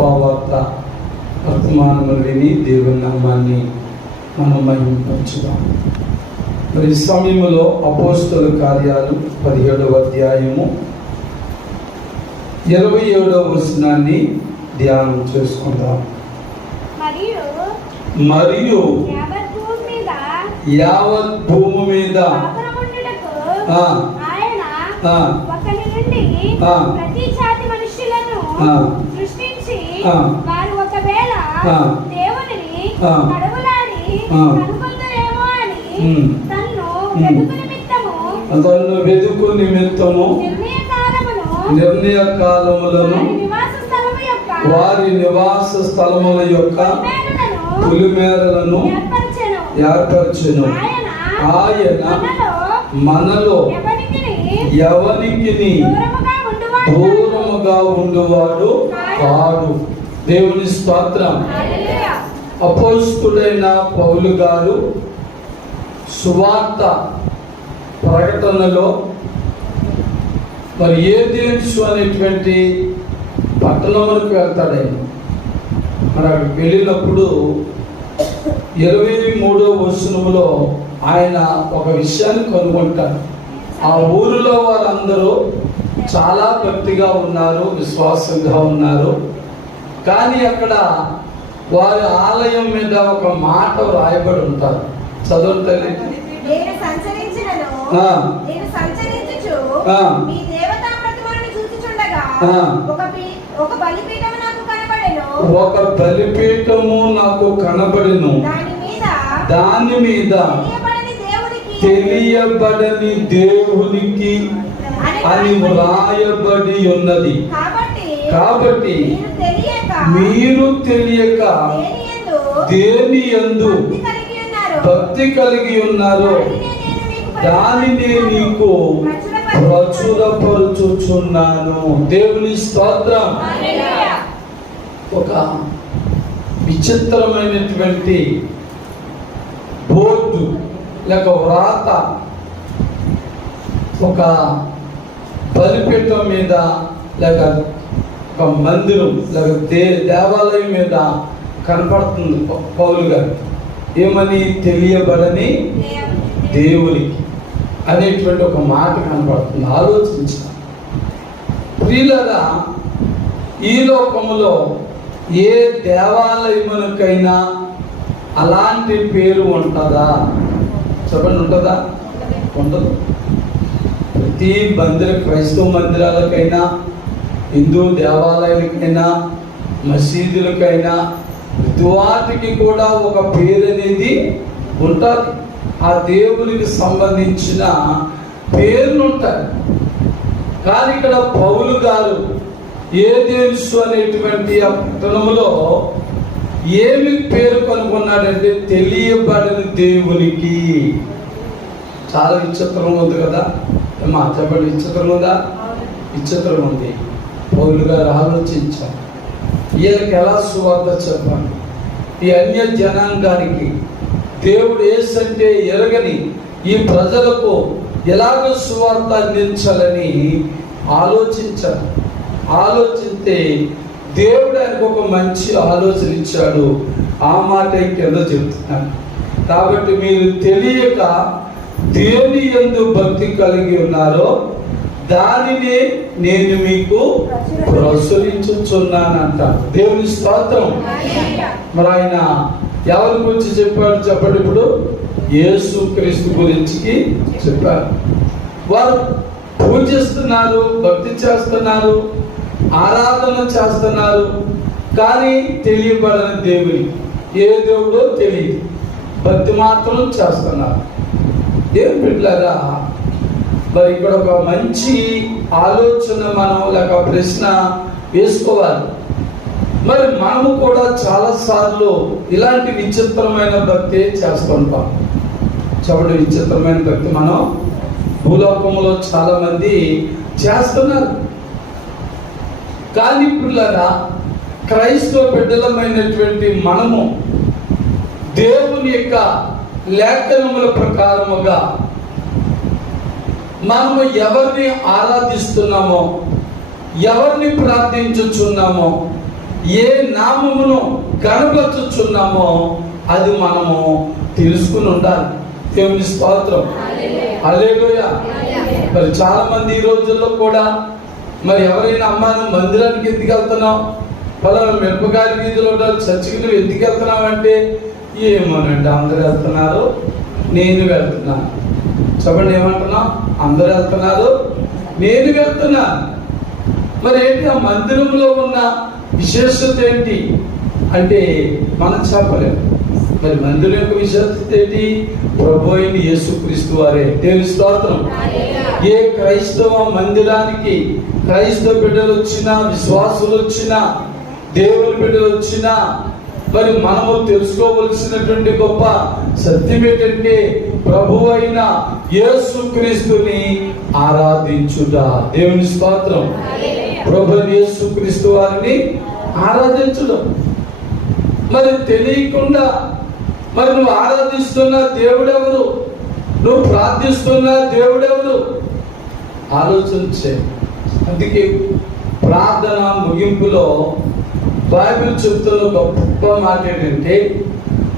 కృపావార్త వర్తమానము విని దేవుని నామాన్ని మనం మహిమపరచుదాం. మరి ఈ సమయంలో అపోస్తలుల కార్యాలు 17వ అధ్యాయము 27వ వచనాన్ని ధ్యానం చేసుకుందాం. మరియు యావత్ భూమి మీద ప్రతి జాతి మనుషులను సృష్టించి వారు ఒకవేళ దేవునిని కడుగులాడి కనుగొందరేమో అని తన్ను వెదుకు నిమిత్తము నిర్ణయ కాలములను వారి నివాస స్థలముల యొక్క పులిమేరలను ఏర్పరచెను. ఆయన మనలో ఎవనికి దూరముగా ఉండువాడు కాడు. దేవుని స్తోత్రం. అపోస్తలుడైన పౌలు గారు సువార్త ప్రకటనలో మరి ఏథెన్సు అనేటువంటి పట్టణములకు వెళ్తాడైన. మరి అక్కడికి వెళ్ళినప్పుడు 23వ వచనములో ఆయన ఒక విషయాన్ని కనుగొంటారు. ఆ ఊరిలో వారందరూ చాలా భక్తిగా ఉన్నారు, విశ్వాసంగా ఉన్నారు. కానీ అక్కడ వారి ఆలయం మీద ఒక మాట రాయబడి ఉంటారు. చదువుతారు. ఒక బలిపీఠము నాకు కనబడెను. దాని మీద తెలియబడని దేవునికి అని వ్రాయబడి ఉన్నది. కాబట్టి మీరు తెలియక దేని యందు భక్తి కలిగి ఉన్నారో దానిని నీకు ప్రచురపరుచుచున్నాను. దేవుని స్తోత్రం. ఒక విచిత్రమైనటువంటి బోర్డు లేక వ్రాత ఒక బలిపీఠం మీద లేక ఒక మందిరం లేక దేవాలయం మీద కనపడుతుంది పౌలు గారు. ఏమని? తెలియబడని దేవునికి అనేటువంటి ఒక మాట కనపడుతుంది. ఆలోచించాలి ప్రియులారా, ఈ లోకములో ఏ దేవాలయమునకైనా అలాంటి పేరు ఉంటుందా? చెప్పండి, ఉంటుందా? ఉండదు. ప్రతి క్రైస్తవ మందిరాలకైనా, హిందూ దేవాలయాలకైనా, మసీదులకైనా వాటికి కూడా ఒక పేరు అనేది ఉంటుంది. ఆ దేవునికి సంబంధించిన పేర్లు ఉంటాయి. కానీ ఇక్కడ పౌలు గారు ఏథెన్సు అనేటువంటి ఆ పట్టణంలో ఏమి పేరు కనుగొన్నాడంటే తెలియబడని దేవునికి. చాలా విచిత్రం ఉంది కదా మా చెప్పండి, విచిత్రం ఉందా? విచిత్రం ఉంది. పౌలు గారు ఆలోచించారు, వీళ్ళకి ఎలా సువార్త చెప్పాలి? ఈ అన్య జనాంగానికి దేవుడు యేసంటే ఎరగని ఈ ప్రజలకు ఎలాగ సువార్త అందించాలని ఆలోచించారు. ఆలోచిస్తే దేవుడు ఆయనకు ఒక మంచి ఆలోచన ఇచ్చాడు. ఆ మాట కింద చెప్తున్నాను. కాబట్టి మీరు తెలియక దేని యందు భక్తి కలిగి ఉన్నారో దానినే నేను మీకు ప్రచురించుచున్నానంట. దేవుని స్తోత్రం. మరి ఆయన ఎవరి గురించి చెప్పాడు చెప్పండి? ఇప్పుడు యేసుక్రీస్తు గురించి చెప్పారు. వారు పూజిస్తున్నారు, భక్తి చేస్తున్నారు, ఆరాధన చేస్తున్నారు. కానీ తెలియబడని దేవుని ఏ దేవుడో తెలియదు, భక్తి మాత్రం చేస్తున్నారు. దేవుని బిడ్డలారా, మరి ఇక్కడ ఒక మంచి ఆలోచన మనం లేక ప్రశ్న వేసుకోవాలి. మరి మనము కూడా చాలా సార్లు ఇలాంటి విచిత్రమైన భక్తి చేస్తుంటాం. చెప్పండి, విచిత్రమైన భక్తి మనం భూలోకంలో చాలా మంది చేస్తున్నారు. కానీ పిల్లరా, క్రైస్తవ బిడ్డలమైనటువంటి మనము దేవుని యొక్క లేఖనముల ప్రకారముగా మనము ఎవరిని ఆరాధిస్తున్నామో, ఎవరిని ప్రార్థించుచున్నామో, ఏ నామమును కనపరుచుచున్నామో అది మనము తెలుసుకుని ఉండాలి. దేవుని స్తోత్రం, హల్లెలూయా. మరి చాలా మంది ఈ రోజుల్లో కూడా మరి ఎవరైనా అమ్మాయి మందిరానికి ఎందుకు వెళ్తున్నావు, పలానా మిరపకాయల వీధిలో చర్చికి నువ్వు ఎందుకు వెళ్తున్నావు అంటే, ఏమోనండి అందరూ వెళ్తున్నారు నేను వెళ్తున్నాను. చెప్పండి, ఏమంటున్నావు? అందరూ వెళ్తున్నారు నేను వెళ్తున్నాను. మరి ఏంటి ఆ మందిరంలో ఉన్న విశేషత ఏంటి అంటే మనం చెప్పలేము. మరి మందిరం యొక్క విశేషత ఏంటి? ప్రభు అయిన యేసుక్రీస్తు వారే. దేవుని స్తోత్రం. ఏ క్రైస్తవ మందిరానికి క్రైస్తవ బిడ్డలు వచ్చినా, విశ్వాసులు వచ్చినా, దేవుని బిడ్డలు వచ్చినా, మరి మనము తెలుసుకోవలసినటువంటి గొప్ప సత్యం ఏంటంటే ప్రభు అయిన యేసుక్రీస్తుని ఆరాధించుట. దేవుని స్తోత్రం. ప్రభు యేసుక్రీస్తు వారిని ఆరాధించడం. మరి తెలియకుండా మరి నువ్వు ఆరాధిస్తున్న దేవుడెవరు, నువ్వు ప్రార్థిస్తున్న దేవుడెవరు ఆలోచించే. అందుకే ప్రార్థన ముగింపులో బైబిల్ చెప్తున్న గొప్ప మాట ఏంటంటే,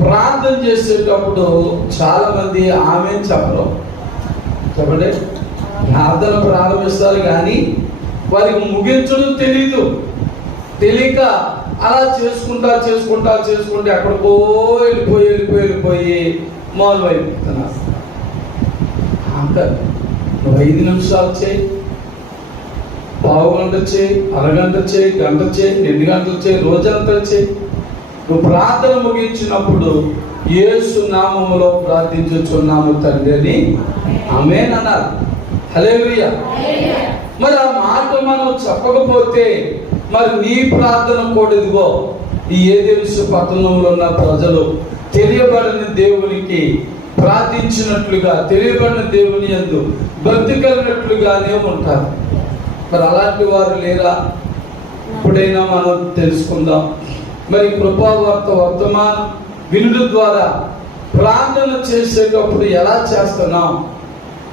ప్రార్థన చేసేటప్పుడు చాలా మంది ఆమె చెప్పరు. చెప్పండి, ప్రార్థన ప్రారంభిస్తారు కానీ వారికి ముగించడం తెలీదు. తెలియక అలా చేసుకుంటే ఎక్కడికో వెళ్ళిపోయి మౌనం అయిపోతున్నారు. నువ్వు 5 నిమిషాలు చేయి, పావు గంట చేయి, అరగంట చేయి, గంట చేయి, 2 గంటలు చేయి, రోజంతా చేయి. నువ్వు ప్రార్థన ముగించినప్పుడు యేసు నామములో ప్రార్థించుచున్నాము తండ్రి అని ఆమేన్ అన్నారు. హల్లెలూయా. మరి ఆ మాట మనం చెప్పకపోతే మరి నీ ప్రార్థన కూడా ఇదిగో ఈ ఏదెన్సు పట్టణంలో ఉన్న ప్రజలు తెలియబడిన దేవునికి ప్రార్థించినట్లుగా, తెలియబడిన దేవుని యందు భక్తి కలిగినట్లుగానే ఉంటారు. మరి అలాంటి వారు లేరా? ఇప్పుడైనా మనం తెలుసుకుందాం. మరి కృపావార్త వర్తమానం వినుడు ద్వారా ప్రార్థన చేసేటప్పుడు ఎలా చేస్తున్నాం,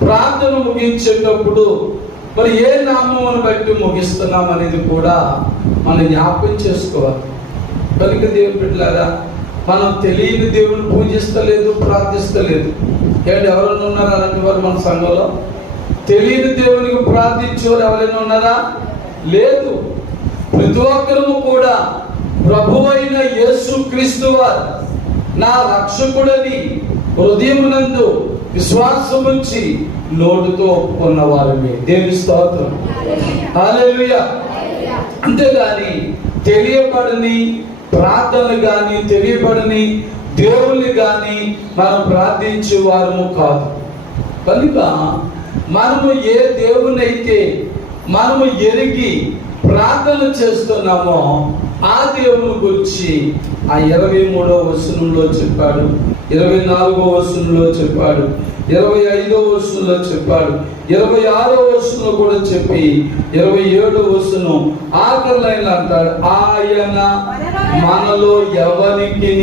ప్రార్థన ముగించేటప్పుడు మరి ఏ నామమును బట్టి ముగిస్తున్నాం అనేది కూడా మనం జ్ఞాపకం చేసుకోవాలి. కనుక దేవుని బిడ్డలారా, మనం తెలియని దేవుని పూజిస్తలేదు, ప్రార్థిస్తలేదు. ఏంటి, ఎవరైనా ఉన్నారా అలాంటి వారు మన సంఘంలో? తెలియని దేవునికి ప్రార్థించేవారు ఎవరైనా ఉన్నారా? లేదు. ప్రతి ఒక్కరము కూడా ప్రభువైన యేసుక్రీస్తు వారు నా రక్షకుడని హృదయమునందు విశ్వాసముంచి నోటితో ఒప్పుకున్నవారమే. దేవుని స్తోత్రం, హల్లెలూయా. అంతేగాని తెలియబడని ప్రార్థన గాని, తెలియబడని దేవుని గాని మనం ప్రార్థించే వారము కాదు. కనుక మనము ఏ దేవుని అయితే మనము ఎరిగి ప్రార్థన చేస్తున్నామో ఆ దేవుని గురించి ఆ 23వ వచనంలో చెప్పాడు, 24వ వచనంలో చెప్పాడు, 25వ వచనంలో చెప్పాడు, 26వ వచనంలో కూడా చెప్పి 27వ వచనం ఆఖరిలో అంటాడు, ఆయన మనలో ఎవరికి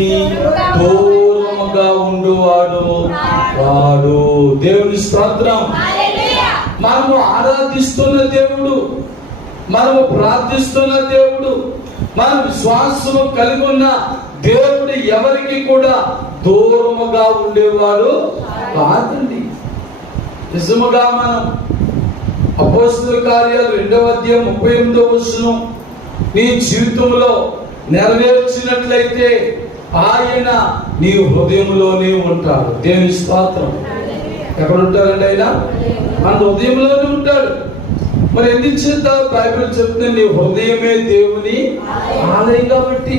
దూరముగా ఉండువాడు వాడు. దేవుని స్తోత్రం. మనము ఆరాధిస్తున్న దేవుడు, మనము ప్రార్థిస్తున్న దేవుడు, మన విశ్వాసము కలిగి ఉన్న దేవుడు ఎవరికి కూడా దూరముగా ఉండేవాడు కాదండి. నిజముగా మనం అపోస్తలుల కార్యాలు 2వ అధ్యాయం 38వ వచనం నీ జీవితంలో నెరవేర్చినట్లయితే ఆయన నీ హృదయంలోనే ఉంటాడు. దేవుని స్తోత్రం. ఎక్కడ ఉంటాడండి ఆయన? మన హృదయంలోనే ఉంటాడు. మరి ఎందుకు చేద్దాం? బైబిల్ చెప్తే నీ హృదయమే దేవుని ఆలయం కాబట్టి.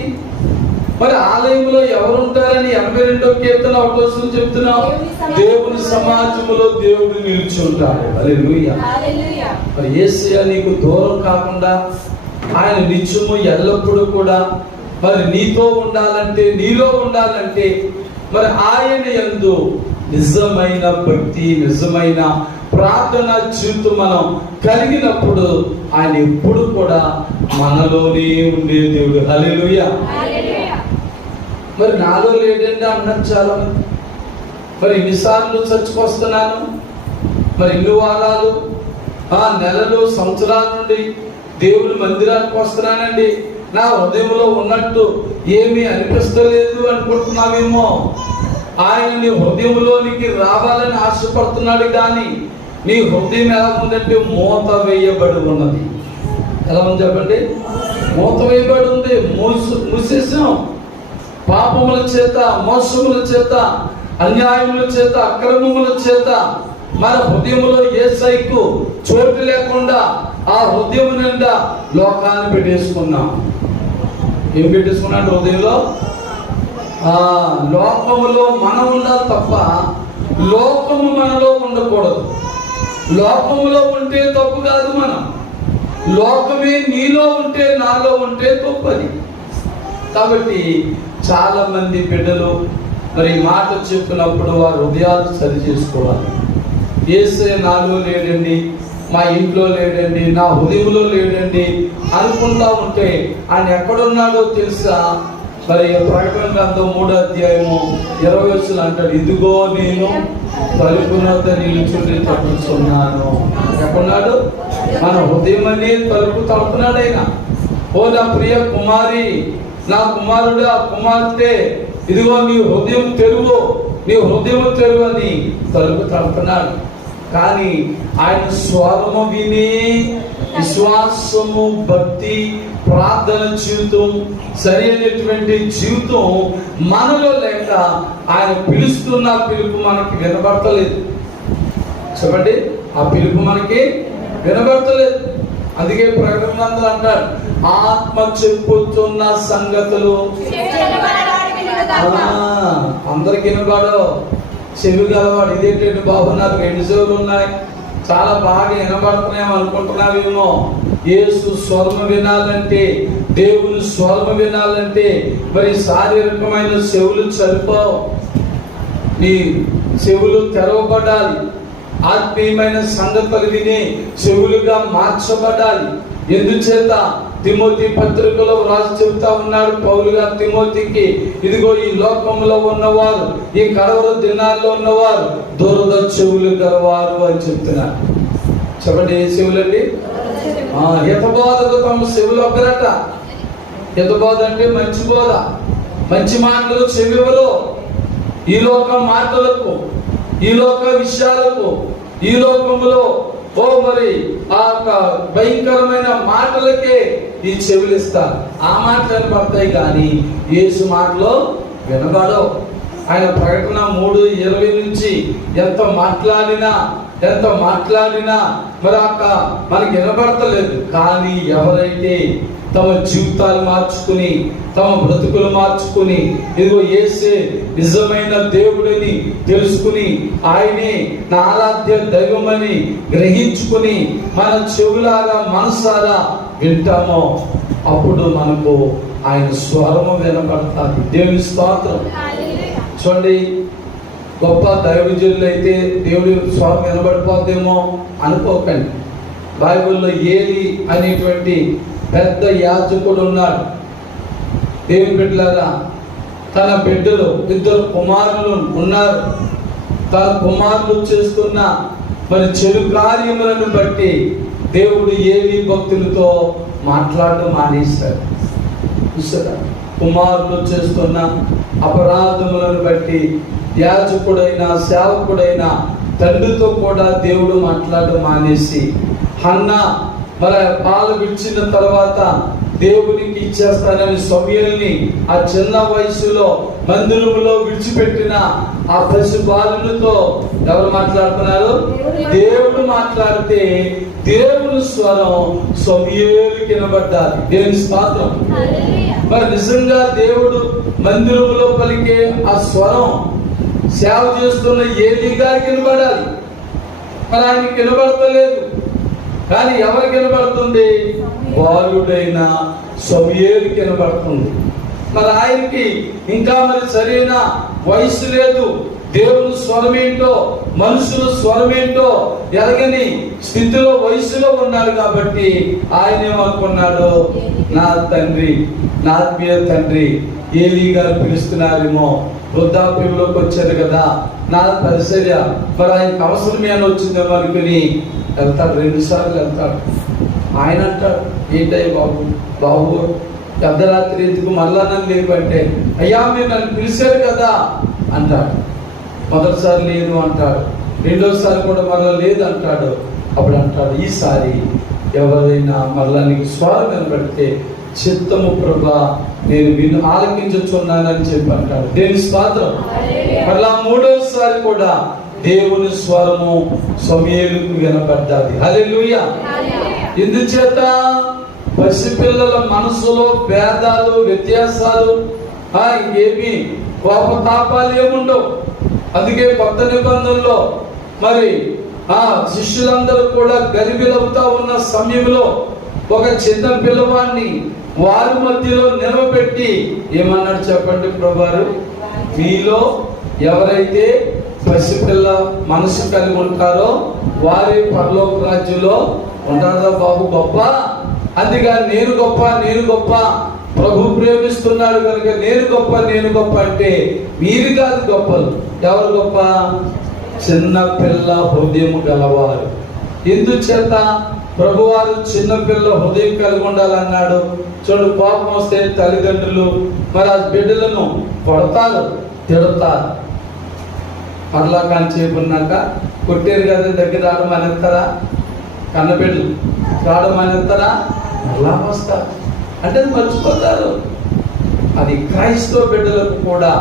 మరి ఆలయంలో ఎవరు ఉంటారని 82వ కీర్తన 1వ వచనం చెప్తున్నాం. దేవుని సమాజంలో దేవుడు నిలిచి ఉంటాడు. హల్లెలూయా. మరి యేసయ్య నీకు దూరం కాకుండా ఆయన నిత్యము ఎల్లప్పుడూ కూడా మరి నీతో ఉండాలంటే, నీలో ఉండాలంటే మరి ఆయన యందు నిజమైన భక్తి, నిజమైన ప్రార్థన జీవితం మనం కలిగినప్పుడు ఆయన ఎప్పుడు కూడా మనలోనే ఉండే దేవుడు. హల్లెలూయా. మరి నాలో లేదండి అన్నారు చాలా మంది. మరి ఇన్నిసార్లు చర్చకు వస్తున్నాను, మరి ఇన్ని వారాలు, నెలలు, సంవత్సరాల నుండి దేవుని మందిరానికి వస్తున్నానండి. నా హృదయంలో ఉన్నట్టు ఏమీ అనిపిస్తలేదు అనుకుంటున్నావేమో. ఆయన నీ హృదయంలోనికి రావాలని ఆశపడుతున్నాడు, కానీ నీ హృదయం ఎలా ఉందంటే మూత వేయబడి ఉన్నది. ఎలా ఉంది చెప్పండి? మూత వేయబడి ఉంది. మూసేసాం. పాపముల చేత, మోసముల చేత, అన్యాయముల చేత, అక్రమముల చేత మన హృదయంలో యేసయ్యకు చోటు లేకుండా ఆ హృదయం నిండా లోకాన్ని పెట్టేసుకున్నాం. ఏం పెట్టేసుకున్నాడు హృదయంలో? లోకములో మనం ఉండాలి తప్ప లోకము మనలో ఉండకూడదు. లోకములో ఉంటే తప్పు కాదు, మనం లోకమే నీలో ఉంటే, నాలో ఉంటే తప్పది. కాబట్టి చాలా మంది బిడ్డలు మరి మాట చెప్పినప్పుడు వారి హృదయాలు సరి చేసుకోవాలి. యేసయ్య నాలో లేడండి, మా ఇంట్లో లేడండి, నా హృదయంలో లేడండి అనుకుంటా ఉంటే ఆయన ఎక్కడున్నాడో తెలుసా? మరి ప్రకటన గ్రంథం 3వ అధ్యాయము 20వ వచనం అంటాడు, ఇదిగో నేను తలుపున నిలుచుండి తట్టుచున్నాను. ఎక్కడున్నాడు? మన హృదయం అనే తలుపు తడుతున్నాడు ఆయన. ఓ నా ప్రియ కుమారి, నా కుమారుడు, ఆ కుమార్తె, ఇదిగో నీ హృదయం తెరువు, నీ హృదయం తెరువు అని తలుపు తడుతున్నాడు. కానీ ఆయన స్వరము విని విశ్వాసము, భక్తి, ప్రార్థన జీవితం, సరైనటువంటి జీవితం మనలో లేక ఆయన పిలుస్తున్న పిలుపు మనకి వినబడతలేదు. చెప్పండి, ఆ పిలుపు మనకి వినబడతలేదు. అందుకే ప్రకటన అంటాడు, ఆత్మ చెప్పుతున్న సంగతులు అందరికి వినబడవు. చెవి గలవాడు ఇదేంటంటే బాబు, నాకు 2 చెవులు ఉన్నాయి, చాలా బాగా వినబడుతున్నాయేమో అనుకుంటున్నావేమో. యేసు స్వరము వినాలంటే, దేవుని స్వరము వినాలంటే మరి శారీరకమైన చెవులు సరిపోవు. నీ చెవులు తెరవబడాలి. ఆత్మీయమైన సంగతులు విని చెవులుగా మార్చబడాలి. ఎందుచేత తిమోతి పత్రికలో రాజు చెబుతా ఉన్నాడు పౌలు గారు తిమోతికి, ఇదిగో ఈ లోకంలో ఉన్నవారు, ఈ కడవర దినాల్లో ఉన్నవారు దురద చెవులు గలవారు అని చెప్తున్నారు. చెప్పండి, ఏ చెవులండి? హితబోధకు తమ చెవులు అబ్బరట. హితబోధ అంటే మంచి బోధ, మంచి మాటలు చెవివరు. ఈ లోక మాటలకు, ఈ లోక విషయాలకు, ఈ లోకంలో మరి ఆ భయంకరమైన మాటలకే ఈ చెవులు ఇస్తారు. ఆ మాటలు వినపడతాయి, కానీ యేసు మాటలో వినబడవు. ఆయన ప్రకటన 3:20 నుంచి ఎంత మాట్లాడినా మరి మనకి వినబడతలేదు. కానీ ఎవరైతే తమ జీవితాలు మార్చుకుని, తమ బ్రతుకులు మార్చుకుని, ఇదిగో యేసే నిజమైన దేవుడిని తెలుసుకుని, ఆయనే నా ఆరాధ్య దైవమని గ్రహించుకుని మన చెవులారా మనసారా వింటామో అప్పుడు మనకు ఆయన స్వరము వినపడతాది. దేవుని స్తోత్రం. చూడండి, గొప్ప దైవజనులు అయితే దేవుడి స్వరం వినబడిపోద్దేమో అనుకోకండి. బైబిల్లో ఏలి అనేటువంటి పెద్ద యాజకుడు ఉన్నాడు. దేవుని బిడ్డలారా, తన బిడ్డలు 2 కుమారులు ఉన్నారు. తన కుమారులు చేస్తున్న మరి చెడు కార్యములను బట్టి దేవుడు ఏలి భక్తులతో మాట్లాడడం మానేశాడు. చూసారా, కుమారులు చేస్తున్న అపరాధములను బట్టి యాజకుడైనా సేవకుడైనా తండ్రితో కూడా దేవుడు మాట్లాడడం మానేసి, హన్నా మరి పాలు విడిచిన తర్వాత దేవునికి ఇచ్చేస్తానని సమూయేలుని ఆ చిన్న వయసులో మందిరములో విడిచిపెట్టిన ఆ పసి బాలులతో ఎవరు మాట్లాడుతున్నారు? దేవుడు మాట్లాడితే దేవుని స్వరం సమూయేలుకి వినబడ్డాలి. దేవుని స్తోత్రం. మరి నిజంగా దేవుడు మందిరములో పలికే ఆ స్వరం సేవ చేస్తున్న ఏలీ గారికి వినబడాలి. మరి ఆయనకి వినబడతలేదు. కానీ ఎవరికి వినబడుతుంది? బాలుడైన సమూయేలుకి వినబడుతుంది. మరి ఆయనకి ఇంకా మరి సరైన వయసు లేదు. దేవుని స్వరమేంటో, మనుషుల స్వరమేంటో ఎరగని స్థితిలో, వయసులో ఉన్నాడు. కాబట్టి ఆయన ఏమనుకున్నాడు? నా తండ్రి, నా ఆత్మీయ తండ్రి ఏలీ గారు పిలుస్తున్నారేమో, వృద్ధాప్యంలోకి వచ్చారు కదా, నా పరిచర్య మరి ఆయనకు అవసరమే అని వచ్చిందేమో అనుకుని వెళ్తాడు. 2 సార్లు వెళ్తాడు. ఆయన అంటాడు, ఏంటయ్య బాబు అర్ధరాత్రి ఎందుకు మళ్ళా నన్ను లేపంటే, అయ్యా మీరు నన్ను పిలిచారు కదా అంటాడు. మొదటిసారి లేదు అంటాడు, రెండోసారి కూడా మళ్ళా లేదు అంటాడు. అప్పుడు అంటాడు, ఈసారి ఎవరైనా మళ్ళా నీకు స్వరం కనబడితే చిత్తము ప్రభా నేను ఆలకించుచున్నానని చెప్పి అంటాడు. దేవుని స్తోత్రం. మళ్ళా మూడోసారి కూడా దేవుని స్వరము సమూయేలుకు వినబడ్డది. హల్లెలూయా. ఎందుచేత పసిపిల్లల మనసులో భేదాలు, వ్యత్యాసాలు, ఇంకేమి కోపతాపాలు ఏముండవు. అందుకే కొత్త నిబంధనలో మరి శిష్యులందరూ కూడా గలిబిలవుతా ఉన్న సమయంలో ఒక చిన్న పిల్లవాడిని వారి మధ్యలో నిలవబెట్టి ఏమన్నాడు చెప్పండి ప్రభువారు? మీలో ఎవరైతే పసిపిల్ల మనసు కలిగి ఉంటారో వారి పరలోక రాజ్యంలో ఉంటారా బాబు గొప్ప. అందుగా నేను గొప్ప, నేను గొప్ప, ప్రభు ప్రేమిస్తున్నాడు కనుక నేను గొప్ప, నేను గొప్ప అంటే మీరు కాదు గొప్పలు. ఎవరు గొప్ప? చిన్న పిల్ల హృదయం గలవారు. ఎందుచేత ప్రభువారు చిన్నపిల్ల హృదయం కలిగి ఉండాలన్నాడు. చూడు, కోపం వస్తే తల్లిదండ్రులు మరి ఆ బిడ్డలను కొడతారు, తిడతారు. మరలా కానీ చేపున్నాక కొట్టేరు కదా దగ్గర రావడమనేస్తారా? కన్నబిడ్డలు రావడమనేస్తారా? మరలా వస్తారు అంటే అది మర్చిపోతారు. అది క్రైస్తవ బిడ్డలకు కూడా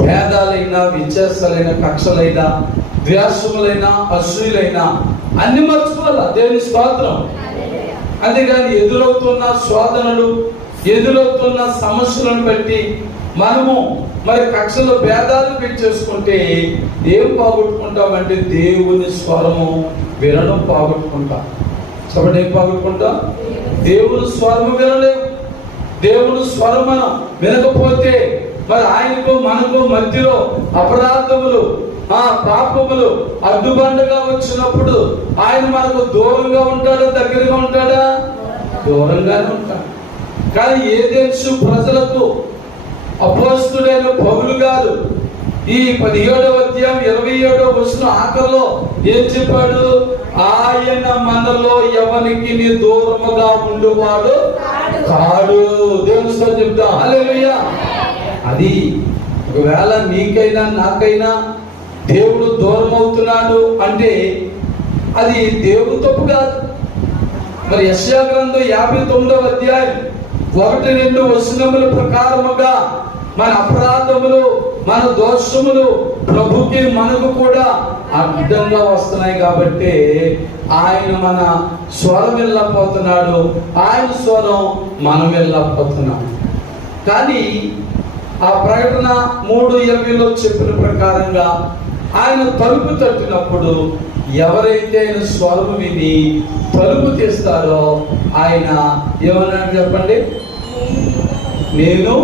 భేదాలైనా, వ్యత్యాసాలైన, కక్షలైనా, ద్వేషములైనా, అసూయలైనా అన్ని మర్చిపోవాలా. దేవుని స్తోత్రం. అంతేగాని ఎదురవుతున్న శోధనలు, ఎదురవుతున్న సమస్యలను బట్టి మనము మరి కక్షలు, భేదాలు పెంచేసుకుంటే ఏం పోగొట్టుకుంటామంటే దేవుని స్వరము వినడం పోగొట్టుకుంటాం. కాబట్టి ఏం పోగొట్టుకుంటాం? దేవుని స్వరము వినలేము. దేవుని స్వరం మనం వినకపోతే మరి ఆయనకు మనకు మధ్యలో అపరాధములు, పాపములు అడ్డుబండగా వచ్చినప్పుడు ఆయన మనకు దూరంగా ఉంటాడా, దగ్గరగా ఉంటాడా? దూరంగానే ఉంటాడు. కానీ ఏదేసు ప్రజలకు అపోస్తుడైన పౌలు గారు ఈ 17వ అధ్యాయం 27వ వచనం ఆఖరిలో ఏం చెప్పాడు? ఆయన మనలో ఎవరికి దూరముగా ఉండువాడు కాడు. దేవుని స్తోత్రం చెప్తాం. హల్లెలూయా. అది ఒకవేళ నీకైనా నాకైనా దేవుడు దూరం అవుతున్నాడు అంటే అది దేవుడు తప్పు కాదు. మరి యెషయా గ్రంథం 59వ అధ్యాయం 1-2 వచనముల ప్రకారముగా మన అపరాధములు, మన దోషములు ప్రభుకి మనకు కూడా అడ్డంగా వస్తున్నాయి కాబట్టి ఆయన మన స్వరం వెళ్ళకపోతున్నాడు, ఆయన స్వరం మనం వెళ్ళకపోతున్నాం. కానీ ఆ ప్రకటన 3:20లో చెప్పిన ప్రకారంగా ఆయన తలుపు తట్టినప్పుడు ఎవరైతే ఆయన స్వరం విని తలుపు తీస్తారో ఆయన ఏమన్నాడు చెప్పండి? నేను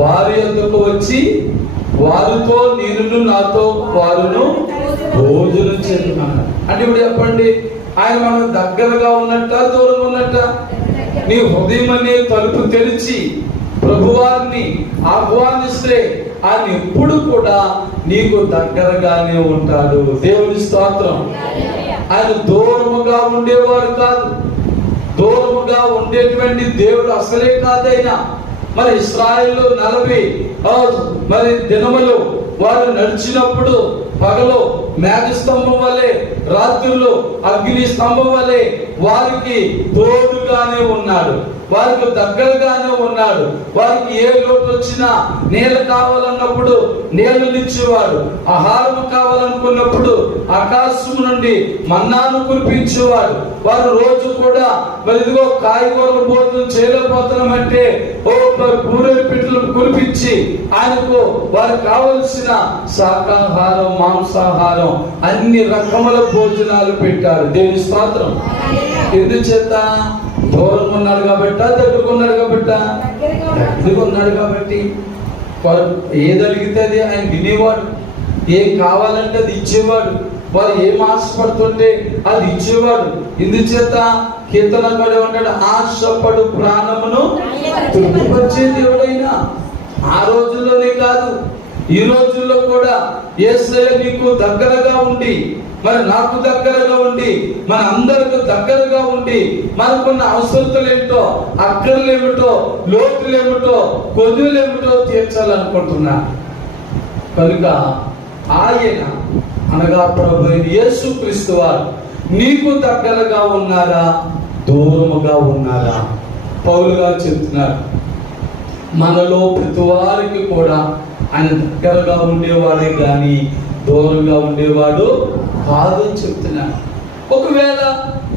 వారి యొద్దకు వచ్చి వారితో నేను నాతో వారును భోజనం చేస్తున్నాను. అంటే ఇప్పుడు చెప్పండి, ఆయన మనకు దగ్గరగా ఉన్నట్ట, దూరంగా ఉన్నట్ట? నీ హృదయం అనే తలుపు తెరిచి ప్రభువారిని ఆహ్వానిస్తే ఆయన ఎప్పుడు కూడా నీకు దగ్గరగానే ఉంటాడు. దేవుని స్తోత్రం. ఆయన దూరముగా ఉండేవాడు కాదు, దూరముగా ఉండేటువంటి దేవుడు అసలే కాదైనా. మరి ఇశ్రాయేలు 40 దినములు వారు నడిచినప్పుడు పగలు మేఘ స్తంభం వలె, రాత్రులు అగ్ని స్తంభం వలె వారికి తోడుగానే ఉన్నాడు, వారికి దగ్గరగానే ఉన్నాడు. వారికి ఏ లోటు వచ్చినా నీళ్ళు కావాలన్నప్పుడు నీళ్ళనిచ్చేవాడు, ఆహారం కావాలనుకున్నప్పుడు ఆకాశం నుండి మన్నాను కురిపించేవాడు. వారు రోజు కూడా మరి ఇదిగో కాయగూరల భోజనం చేయలేకపోతున్నామంటే పూరేడు పిట్టలు కురిపించి ఆయనకు వారికి కావలసిన శాకాహారం, మాంసాహారం అన్ని రకముల భోజనాలు పెట్టారు. దేవుని స్తోత్రం. ఎందుచేత? దూరంగా ఉన్నాడు కాబట్టి, దగ్గరగా ఉన్నాడు కాబట్టి. దగ్గరగా ఉన్నాడు కాబట్టి ఏది అడిగితే అది ఆయన వినేవాడు, ఏం కావాలంటే అది ఇచ్చేవాడు, వారు ఏం ఆశపడుతుంటే అది ఇచ్చేవాడు. ఇందుచేత కీర్తనకారుడు ఏమంటాడు? ఆశపడు ప్రాణమును తృప్తిపరిచే దేవుడైనా. ఆ రోజుల్లోనే కాదు, ఈ రోజుల్లో కూడా యేసయ్య నీకు దగ్గరగా ఉండి మరి నాకు దగ్గరగా ఉండి, మన అందరికి దగ్గరగా ఉండి, మనకున్న అవసరతలు ఏమిటో, అక్కర్లు ఏమిటో, లోటులు ఏమిటో, కొదువులు ఏమిటో తీర్చాలనుకుంటున్నా. కనుక ఆయన అనగా ప్రభు యేసుక్రీస్తు వారు నీకు దగ్గరగా ఉన్నారా, దూరముగా ఉన్నారా? పౌలు గారు చెప్తున్నారు, మనలో ప్రతి వారికి కూడా ఆయన దగ్గరగా ఉండేవాడే కానీ దూరంగా ఉండేవాడు కాదు అని చెప్తున్నాడు. ఒకవేళ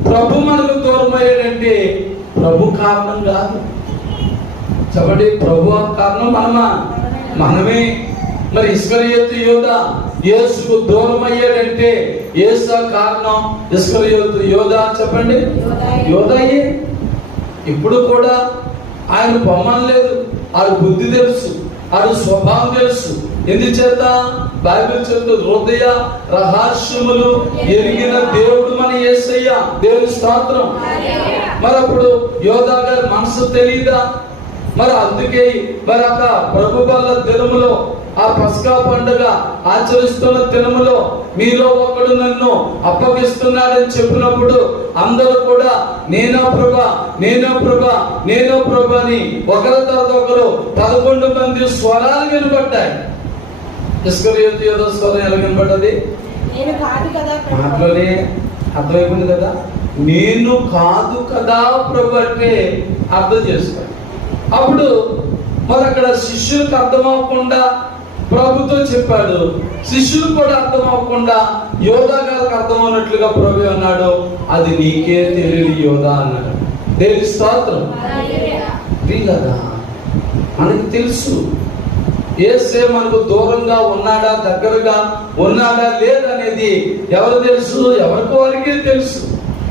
ప్రభు మనకు దూరం అయ్యాడంటే ప్రభు కారణం కాదు. చెప్పండి, ప్రభు కారణం మనమే. మరి ఇస్కరియోతు యోధ యేసుకు దూరం అయ్యాడంటే యేసు కారణం, ఇస్కరియోతు యోధ చెప్పండి, యోధయే. ఇప్పుడు కూడా ఆయన పొమ్మనలేదు, ఆడు బుద్ధి తెలుసు, ఆడు స్వభావం తెలుసు. ఎందుచేత బైబిల్ చెప్తూ హృదయ రహస్యములు ఎరిగిన దేవుడు మన యేసయ్య. దేవుని స్తోత్రం. మరి అప్పుడు యోధా గారి మనసు తెలియదా? మరి అందుకే మరి అక్క ప్రభు వల్ల దినములో, ఆ పస్కా పండుగ ఆచరిస్తున్న దినములో మీలో ఒకడు నన్ను అప్పగిస్తున్నాడని చెప్పినప్పుడు అందరూ కూడా నేనో ప్రభా, నేనో ప్రభా, నేనో ప్రభా అని ఒకరి తర్వాత ఒకరు 11 మంది స్వరాలు వినబడ్డాయి. ఇస్కరియోతు యోధ స్వరం ఎలా వినబడ్డది? మాటలోనే అర్థమైపోయింది కదా, నేను కాదు కదా ప్రభు అంటే అర్థం చేసుకోండి. అప్పుడు మరి అక్కడ శిష్యులకు అర్థం అవ్వకుండా ప్రభుతో చెప్పాడు, శిష్యులు కూడా అర్థం అవ్వకుండా యోధా గారికి అర్థం అన్నట్లుగా ప్రభు అన్నాడు, అది నీకే తెలియదు యోధా అన్నాడు. దేవుని స్తోత్రం. వీళ్ళదా మనకు తెలుసు యేసే మనకు దూరంగా ఉన్నాడా, దగ్గరగా ఉన్నాడా లేదనేది ఎవరు తెలుసు? ఎవరికి వారికే తెలుసు.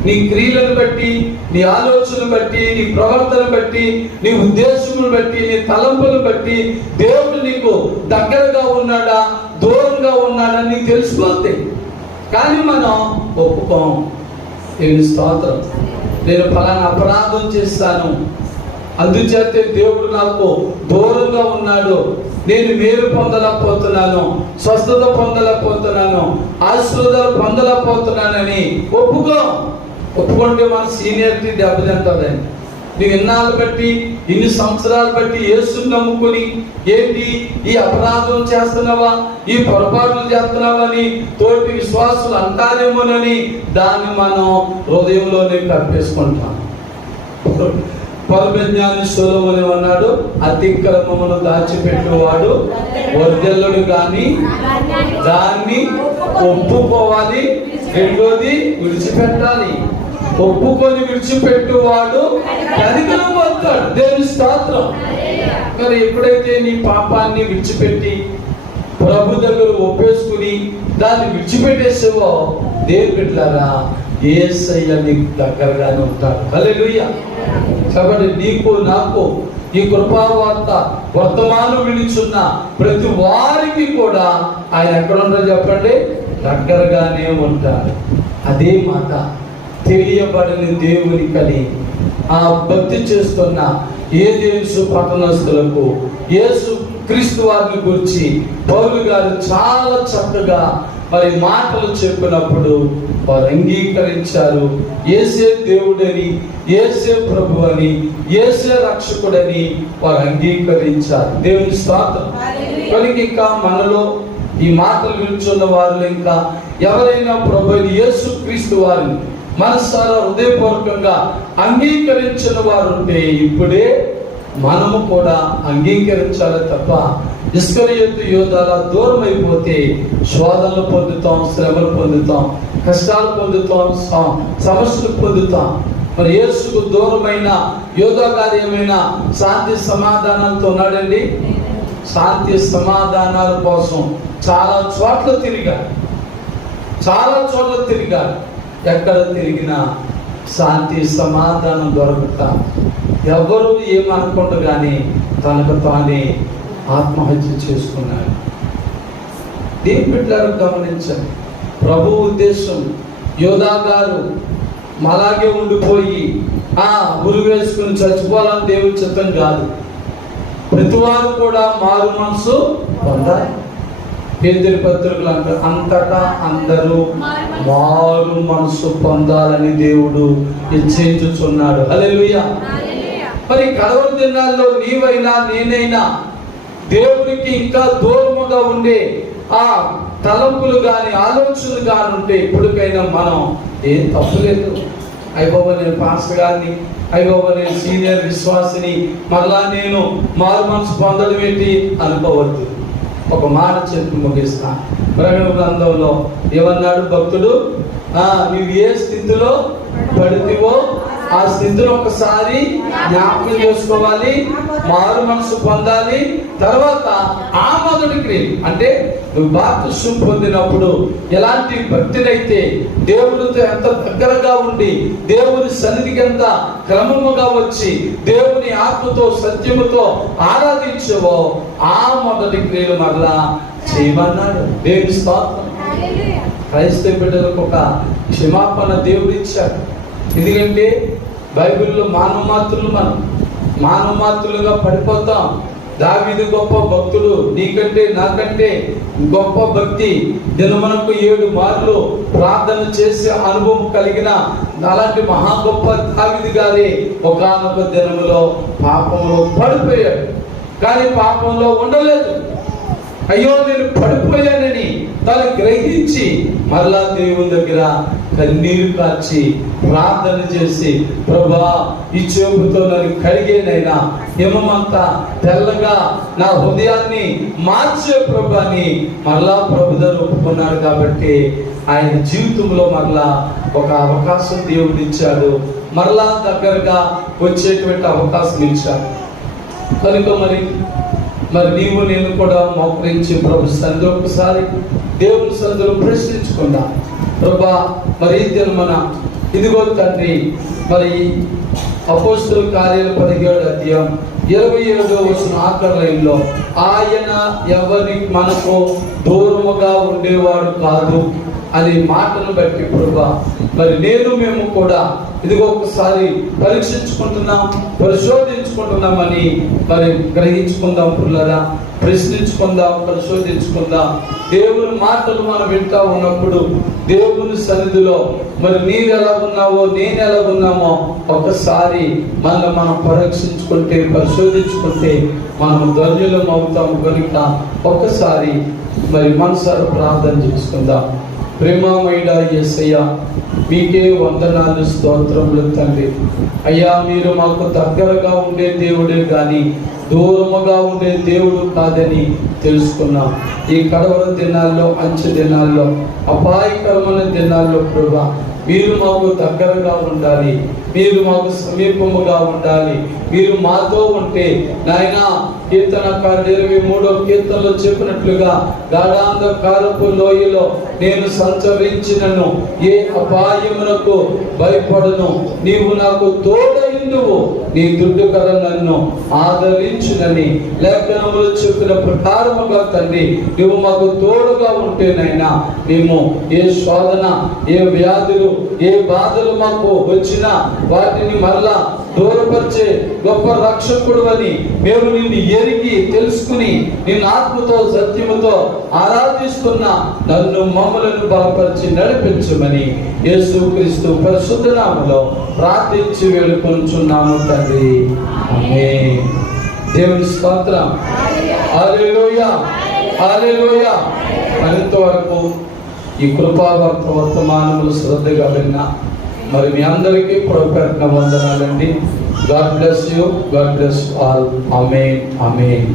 నీ క్రియలను బట్టి, నీ ఆలోచనలు బట్టి, నీ ప్రవర్తన బట్టి, నీ ఉద్దేశములు బట్టి, నీ తలంపులను బట్టి దేవుడు నీకు దగ్గరగా ఉన్నాడా, దూరంగా ఉన్నాడా నీకు తెలిసిపోద్ది. కానీ మనం ఒప్పుకోం. దేవుని స్తోత్రం. నేను ఫలానా అపరాధం చేస్తాను, అందుచేత దేవుడు నాకు దూరంగా ఉన్నాడు, నేను మేలు పొందలేకపోతున్నాను, స్వస్థత పొందలేకపోతున్నాను, ఆశీర్వాదాలు పొందలేకపోతున్నానని ఒప్పుకుంటే మన సీనియారిటీ దెబ్బతింటుందండి. నీవు ఇన్నాళ్ళు బట్టి, ఇన్ని సంవత్సరాలు బట్టి యేసుని నమ్ముకుని ఏంటి ఈ అపరాధం చేస్తున్నావా, ఈ పొరపాట్లు చేస్తున్నావా అని తోటి విశ్వాసులు అంటారేమోనని దాన్ని మనం హృదయంలోనే కప్పేసుకుంటాం. పరమజ్ఞాని సొలొమోను అన్నాడు, అతిక్రమమును దాచిపెట్టువాడు వర్ధిల్లడు గాని దాన్ని ఒప్పుకోవాలి, రెండోది విడిచిపెట్టాలి. ఒప్పుకొని విడిచిపెట్టువాడు కనికరం పొందుతాడు. దేవుని స్తోత్రం. మరి ఎప్పుడైతే నీ పాపాన్ని విడిచిపెట్టి ప్రభు దగ్గర ఒప్పేసుకుని దాన్ని విడిచిపెట్టేసావో దేవుని బిడ్డలారా యేసయ్య నీకు దగ్గరగానే ఉంటాడు. హల్లెలూయా. కాబట్టి నీకు నాకు ఈ కృపావార్త వర్తమానం వినిచున్న ప్రతి వారికి కూడా ఆయన ఎక్కడ ఉంటారో చెప్పండి, దగ్గరగానే ఉంటారు. అదే మాట తెలియబడిన దేవుని కలి ఆ భక్తి చేస్తున్న ఏదేసు పట్టణస్థులకు యేసు క్రీస్తు వారిని గురించి పౌలు గారు చాలా చక్కగా మరి మాటలు చెప్పినప్పుడు వారు అంగీకరించారు. యేసే దేవుడని, యేసే ప్రభు అని, యేసే రక్షకుడని వారు అంగీకరించారు. దేవుని స్తోత్రం. కనుక ఇంకా మనలో ఈ మాటలు వింటున్న వారు ఇంకా ఎవరైనా ప్రభు యేసు క్రీస్తు వారిని మనసారా హృదయపూర్వకంగా అంగీకరించిన వారు ఉంటే ఇప్పుడే మనము కూడా అంగీకరించాలి తప్ప ఇస్కరియోతు యోధాల దూరం అయిపోతే శోధనలు పొందుతాం, శ్రమలు పొందుతాం, కష్టాలు పొందుతాం, సమస్యలు పొందుతాం. మరి యేసుకు దూరమైన యోధా గారు ఏమైనా శాంతి సమాధానాలతో ఉన్నాడండి? శాంతి సమాధానాల కోసం చాలా చోట్ల తిరిగారు, చాలా చోట్ల తిరిగారు. ఎక్కడ తిరిగినా శాంతి సమాధానం దొరకట, ఎవరు ఏమనుకుంటూ కానీ తనకు తానే ఆత్మహత్య చేసుకున్నాడు. దీని బిడ్డలారా గమనించండి, ప్రభు ఉద్దేశం యోధా గారు అలాగే ఉండిపోయి ఉరి వేసుకుని చచ్చిపోవాలని దేవుని చిత్తం కాదు. ప్రతి వారు కూడా మారు మనసు పొందాలి. పేతురు పత్రికలు అంటారు, అంతటా అందరూ మారు మనసు పొందాలని దేవుడు ఇచ్చేయించుచున్నాడు. హల్లెలూయా. మరి కడవరి దినాల్లో నీవైనా నేనైనా దేవునికి ఇంకా దూరముగా ఉండే ఆ తలంపులు కానీ ఆలోచనలు కానీ ఉంటే ఇప్పటికైనా మనం ఏం తప్పులేదు. అయ్యబాబా నేను పాస్టర్ గారిని, అయ్యబాబా నేను సీనియర్ విశ్వాసిని, మరలా నేను మారు మనసు పొందడం ఏంటి అనుకోవద్దు. ఒక మాట చెప్పి ముగిస్తా. ప్రకటన గ్రంథంలో ఏమన్నాడు భక్తుడు? నీవు ఏ స్థితిలో పడితివో ఆ స్థితిలో ఒకసారి జ్ఞాపకం చేసుకోవాలి, మారు మనసు పొందాలి. తర్వాత ఆ మొదటి క్రియ అంటే నువ్వు బాప్తిస్మం పొందినప్పుడు ఎలాంటి భక్తుడైతే దేవుడితో ఎంత దగ్గరగా ఉండి దేవుని సన్నిధికి ఎంత క్రమముగా వచ్చి దేవుని ఆత్మతో సత్యముతో ఆరాధించవో ఆ మొదటి క్రియలు మరలా చేయమన్నాడు. దేవుని స్తోత్రం. క్రైస్తవ బిడ్డలకు ఒక క్షమాపణ దేవుడు ఇచ్చాడు. ఎందుకంటే బైబిల్లో మానవ మాత్రులుగా పడిపోతాం. దావీదు గొప్ప భక్తుడు, నీకంటే నాకంటే గొప్ప భక్తి. దినమునకు 7 మార్లు ప్రార్థన చేసే అనుభవం కలిగిన అలాంటి మహా గొప్ప దావీదు గారి ఒకానొక దినములో పాపంలో పడిపోయాడు. కానీ పాపంలో ఉండలేదు. అయ్యో నేను పడిపోయానని తను గ్రహించి మరలా దేవుని దగ్గర కన్నీరు కార్చి ప్రార్థన చేసి, ప్రభా ఈ చూపుతో నన్ను కడిగేనైనా హిమమంతా తెల్లగా నా హృదయాన్ని మార్చే ప్రభాని మరలా ప్రభుదారు ఒప్పుకున్నాడు. కాబట్టి ఆయన జీవితంలో మరలా ఒక అవకాశం దేవుడు ఇచ్చాడు. మరలా దగ్గరగా వచ్చేటువంటి అవకాశం ఇచ్చాడు. కనుక మరి నీవు నేను కూడా మోకరించి ప్రభు సంధిలో ఒకసారి దేవుని సంధిలో ప్రశ్నించుకుందాం. ప్రభా మరి మన ఇదిగో తండ్రి, మరి అపోస్తలుల కార్యాలు 17వ అధ్యాయం 27వ వచనం ఆఖరి లైన్లో ఆయన ఎవరి మనకు దూరముగా ఉండేవాడు కాదు అనే మాటను బట్టి ప్రభా మరి మేము కూడా ఇదిగో ఒకసారి పరీక్షించుకుంటున్నాం, పరిశోధించుకుంటున్నామని మరి గ్రహించుకుందాం. పుల్లరా ప్రశ్నించుకుందాం, పరిశోధించుకుందాం. దేవుని మాటలు మనం వింటా ఉన్నప్పుడు దేవుని సన్నిధిలో మరి నీవు ఎలా ఉన్నావో నేను ఎలా ఉన్నామో ఒకసారి మనం పరీక్షించుకుంటే పరిశోధించుకుంటే మనం ధన్యులం అవుతాము. కనుక ఒక్కసారి మరి మనసారా ప్రార్థన చేసుకుందాం. ప్రేమమయుడ యేసయ్య, మీకే వందనాలు స్తోత్రములు తండ్రి. అయ్యా మీరు మాకు దగ్గరగా ఉండే దేవుడే కానీ దూరముగా ఉండే దేవుడు కాదని తెలుసుకున్నాం. ఈ కడవరి దినాల్లో, అంచె దినాల్లో, అపాయకరమైన దినాల్లో ప్రభా మీరు మాకు దగ్గరగా ఉండాలి, మీరు మాకు సమీపముగా ఉండాలి. మీరు మాతో ఉంటే నాయన కీర్తనకారుడు 23వ కీర్తనలో చెప్పినట్లుగా గాఢాంధకారపు లోయలో నేను సంచరించినను ఏ అపాయమునకు భయపడను, నీవు నాకు తోడైందువు, నీ దుడ్డుకర నన్ను ఆదరించునని లేఖనములు చెప్పిన ప్రకారముగా తండ్రి నువ్వు మాకు తోడుగా ఉంటేనైనా మేము ఏ శోధన, ఏ వ్యాధులు, ఏ బాధలు మాకు వచ్చినా వాటిని మరలా దూరపరిచే గొప్ప రక్షకుడు అని మేము నిన్ను ఎరిగి తెలుసుకుని నిన్ను ఆత్మతో సత్యముతో ఆరాధిస్తున్న నన్ను మమ్మలను బలపరిచి నడిపించమని యేసుక్రీస్తు పరిశుద్ధ నామములో ప్రార్థించి వేడుకొనుచున్నాము తండ్రి. ఆమేన్. దేవుని స్తోత్రం. హల్లెలూయా, హల్లెలూయా. మరింతవరకు ఈ కృపావార్త వర్తమానములు శ్రద్ధగా విన్నా మరి మీ అందరికీ ప్రభుపేరన వందనాలండి. God bless you, God bless all. Amen, amen.